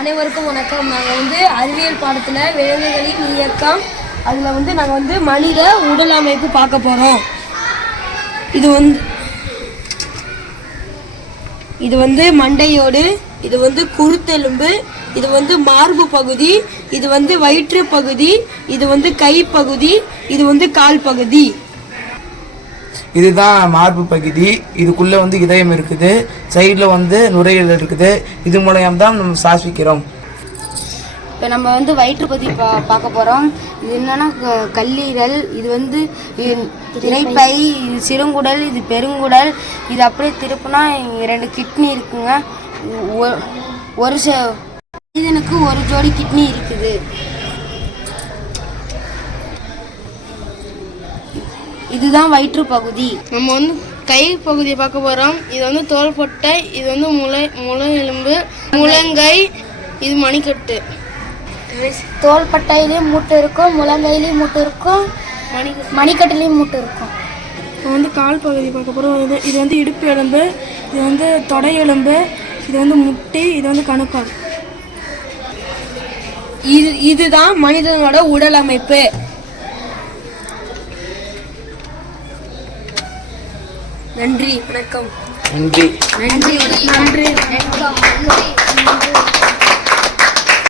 அனைவருக்கும் வணக்கம். நாங்கள் வந்து அறிவியல் பாடத்தில் விலங்குகளின் இயக்கம் அதில் வந்து நாங்கள் வந்து மனித உடல் அமைப்பு பார்க்க போகிறோம் இது வந்து இது வந்து மண்டையோடு இது வந்து குருத்தெலும்பு இது வந்து மார்பு பகுதி இது வந்து வயிற்று பகுதி இது வந்து கை பகுதி இது வந்து கால் பகுதி. இதுதான் மார்பு பகுதி. இதுக்குள்ளே வந்து இதயம் இருக்குது. சைடில் வந்து நுரையீரல் இருக்குது. இது மூலயம் தான் நம்ம சுவாசிக்கிறோம் இப்போ நம்ம வந்து வயிற்று பற்றி பா பார்க்க போகிறோம் இது என்னென்னா க- கல்லீரல். இது வந்து இ- இது சிறுங்குடல் இது பெருங்குடல். இது அப்படியே திருப்புனா ரெண்டு கிட்னி இருக்குங்க. ஒரு ச மனிதனுக்கு ஒரு ஜோடி கிட்னி இருக்குது. இதுதான் வயிற்று பகுதி. நம்ம வந்து கை பகுதியை பார்க்க போகிறோம் இது வந்து தோள்பட்டை இது வந்து முளை முளை எலும்பு முழங்கை இது மணிக்கட்டு. தோள்பட்டையிலையும் மூட்டு இருக்கும் முழங்கையிலையும் மூட்டு இருக்கும் மணிக்கட்டுலேயும் மூட்டு இருக்கும். இப்போ வந்து கால் பகுதி பார்க்க போகிறோம் இது இது வந்து இடுப்பு எலும்பு இது வந்து தொடை எலும்பு இது வந்து முட்டி இது வந்து கணுக்கால். இது இதுதான் மனிதனோட உடல் அமைப்பு. நன்றி வணக்கம். நன்றி. நன்றி நன்றி.